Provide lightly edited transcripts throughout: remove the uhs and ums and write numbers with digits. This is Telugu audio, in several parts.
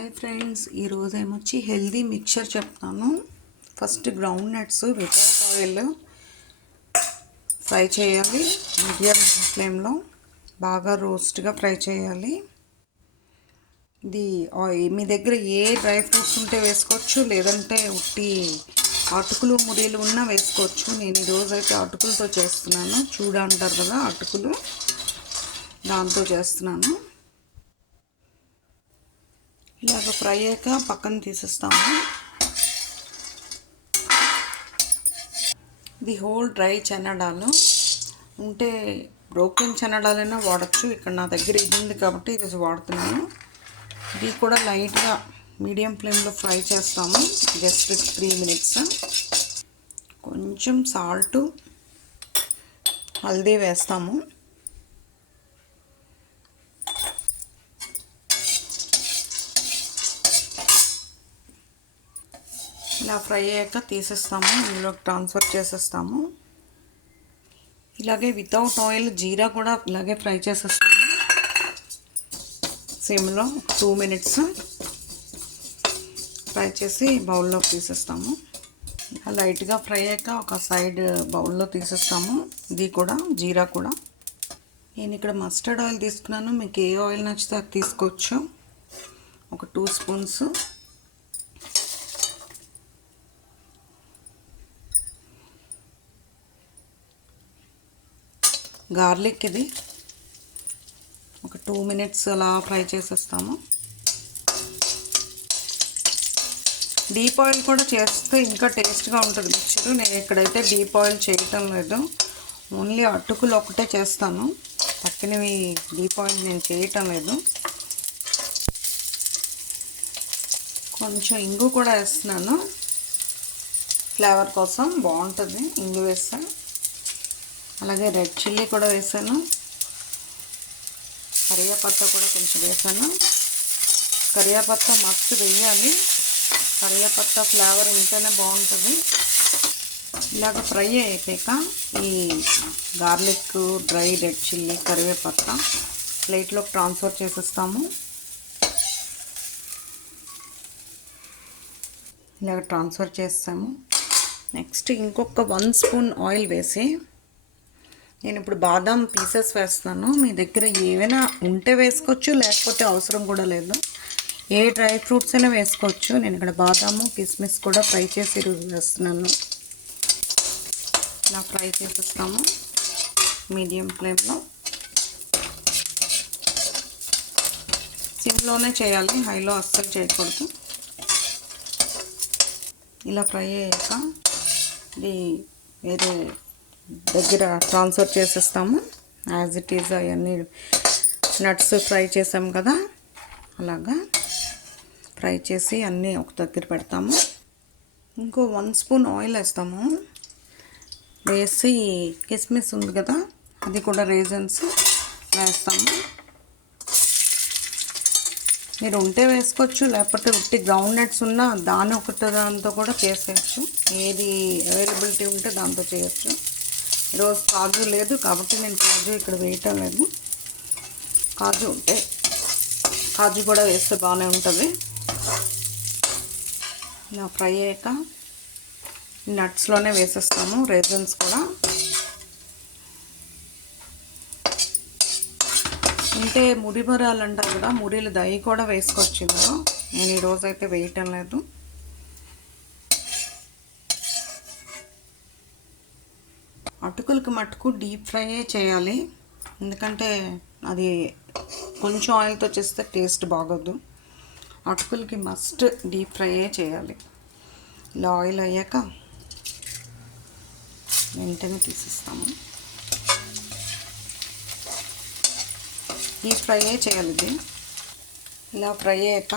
హాయ్ ఫ్రెండ్స్, ఈరోజు ఏమొచ్చి హెల్దీ మిక్చర్ చెప్తాను. First ground nuts without oil fry చేయాలి. మీడియం ఫ్లేమ్లో బాగా రోస్ట్గా ఫ్రై చేయాలి. ఇది మీ దగ్గర ఏ డ్రై ఫ్రూట్స్ ఉంటే వేసుకోవచ్చు, లేదంటే ఉట్టి అటుకులు ముడిలు ఉన్నా వేసుకోవచ్చు. నేను ఈరోజు అయితే అటుకులతో చేస్తున్నాను. చూడ అంటారు కదా, అటుకులు, దాంతో చేస్తున్నాను. ఇలాగ ఫ్రై అయ్యాక పక్కన తీసేస్తాము. ఇది హోల్ డ్రై చెనడాలు ఉంటే బ్రోకెన్ చెనడాలైనా వాడచ్చు. ఇక్కడ నా దగ్గర ఇది ఉంది కాబట్టి ఇది వాడుతున్నాను. ఇది కూడా లైట్గా మీడియం ఫ్లేమ్లో ఫ్రై చేస్తాము. Just 3 minutes. కొంచెం సాల్టు, హల్దీ వేస్తాము. ఇలా ఫ్రై అయ్యాక తీసేస్తాము, ఇందులోకి ట్రాన్స్ఫర్ చేసేస్తాము. ఇలాగే వితౌట్ ఆయిల్ జీరా కూడా ఇలాగే ఫ్రై చేసేస్తాము. సిమ్లో 2 minutes ఫ్రై చేసి బౌల్లోకి తీసేస్తాము. లైట్గా ఫ్రై అయ్యాక ఒక సైడ్ బౌల్లో తీసేస్తాము. ఇది కూడా జీరా కూడా. నేను ఇక్కడ మస్టర్డ్ ఆయిల్ తీసుకున్నాను. మీకు ఏ ఆయిల్ నచ్చితే అది తీసుకోవచ్చు. ఒక 2 spoons. గార్లిక్ ఇది ఒక 2 minutes అలా ఫ్రై చేసేస్తాము. డీప్ ఆయిల్ కూడా చేస్తే ఇంకా టేస్ట్గా ఉంటుంది మిక్చర్. నేను ఇక్కడైతే డీప్ ఆయిల్ చేయటం లేదు, ఓన్లీ అటుకులు ఒకటే చేస్తాను. పక్కనవి డీప్ ఆయిల్ నేను చేయటం లేదు. కొంచెం ఇంగు కూడా వేస్తున్నాను, ఫ్లేవర్ కోసం బాగుంటుంది ఇంగు వేస్తే. అలాగే రెడ్ చిల్లీ కూడా వేసాను. కరివేపత్తా కూడా కొంచెం వేసాను. కరివేపత్తా మస్తు వేయాలి. కరివేపత్తా ఫ్లేవర్ ఉంటేనే బాగుంటుంది. ఇలాగ ఫ్రై అయ్యాక ఈ గార్లిక్, డ్రై రెడ్ చిల్లీ, కరివేపత్తా ప్లేట్లోకి ట్రాన్స్ఫర్ చేసేస్తాము. ఇలాగ ట్రాన్స్ఫర్ చేస్తాము. నెక్స్ట్ ఇంకొక 1 spoon ఆయిల్ వేసి నేను ఇప్పుడు బాదాం పీసెస్ వేస్తాను. మీ దగ్గర ఏవైనా ఉంటే వేసుకోవచ్చు, లేకపోతే అవసరం కూడా లేదు. ఏ డ్రై ఫ్రూట్స్ అయినా వేసుకోవచ్చు. నేను ఇక్కడ బాదాము, కిస్మిస్ కూడా ఫ్రై చేసి వేస్తున్నాను. ఇలా ఫ్రై చేసేస్తాము మీడియం ఫ్లేమ్లో. సిమ్లోనే చేయాలి, హైలో అస్సలు చేయకూడదు. ఇలా ఫ్రై అయ్యాక ఇది వేరే దగ్గర ట్రాన్స్ఫర్ చేసేస్తాము. యాజ్ ఇట్ ఈజ్ అవన్నీ నట్స్ ఫ్రై చేసాం కదా, అలాగా ఫ్రై చేసి అన్నీ ఒక దగ్గర పెడతాము. ఇంకో 1 spoon ఆయిల్ వేస్తాము. వేసి కిస్మిస్ ఉంది కదా, అది కూడా రేజన్స్ వేస్తాము. మీరు ఉంటే వేసుకోవచ్చు, లేకపోతే ఉట్టి గ్రౌండ్ నట్స్ ఉన్నా దాని ఒకటి దాంతో కూడా చేసేయచ్చు. ఏది అవైలబిలిటీ ఉంటే దాంతో చేయొచ్చు. ఈరోజు కాజు లేదు కాబట్టి నేను కాజు ఇక్కడ వేయటం లేదు. కాజు ఉంటే కాజు కూడా వేస్తే బాగానే ఉంటుంది. ఇలా ఫ్రై అయ్యాక నట్స్లోనే వేసేస్తాము రేజన్స్ కూడా. ఉంటే ముడి బరాలు అంటారు కదా, ముడిలు దହି కూడా వేసుకోవచ్చు ఇందులో. నేను ఈరోజు అయితే వేయటం లేదు. అటుకులకి మట్టుకు డీప్ ఫ్రైయే చేయాలి, ఎందుకంటే అది కొంచెం ఆయిల్తో చేస్తే టేస్ట్ బాగోదు. అటుకులకి మస్ట్ డీప్ ఫ్రైయే చేయాలి. ఇలా ఆయిల్ అయ్యాక వెంటనే తీసిస్తాము. డీప్ ఫ్రైయే చేయాలి ఇది. ఇలా ఫ్రై అయ్యాక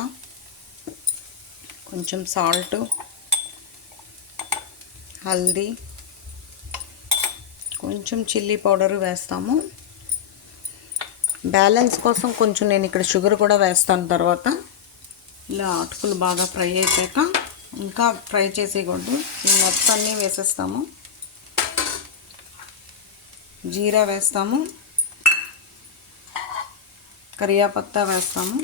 కొంచెం సాల్టు, హల్దీ, కొంచెం చిల్లీ పౌడర్ వేస్తాము. బ్యాలెన్స్ కోసం కొంచెం నేను ఇక్కడ షుగర్ కూడా వేస్తాను తర్వాత. ఇలా అటుకులు బాగా ఫ్రై అయ్యాక ఇంకా ఫ్రై చేసేయకూడదు, ఈ నట్స్ అన్నీ వేసేస్తాము. జీరా వేస్తాము, కరివేపత్తా వేస్తాము,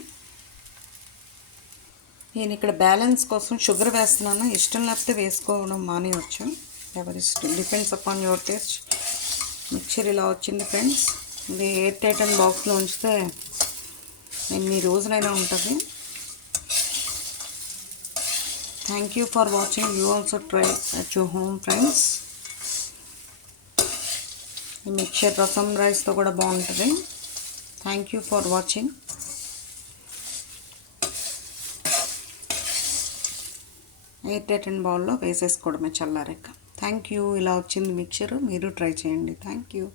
నేను ఇక్కడ బ్యాలెన్స్ కోసం షుగర్ వేస్తున్నాను. ఇష్టం లేకపోతే వేసుకోవడం మానేయవచ్చు. ఎవరి ఇష్టం, depends upon your taste. Mixture ఇలా వచ్చింది ఫ్రెండ్స్. ఇది ఎయిర్ టైట్ అండ్ బాక్స్లో ఉంచితే ఎన్ని రోజులైనా ఉంటుంది. Thank you for watching. You also try at your home friends. ఈ మిక్చర్ రసం రైస్తో కూడా బాగుంటుంది. Thank you for watching. Air tight and బౌల్లో వేసేసుకోవడమే చల్లారాక. Thank you. ఇలా వచ్చింది మిక్చరు, మీరు ట్రై చేయండి. Thank you.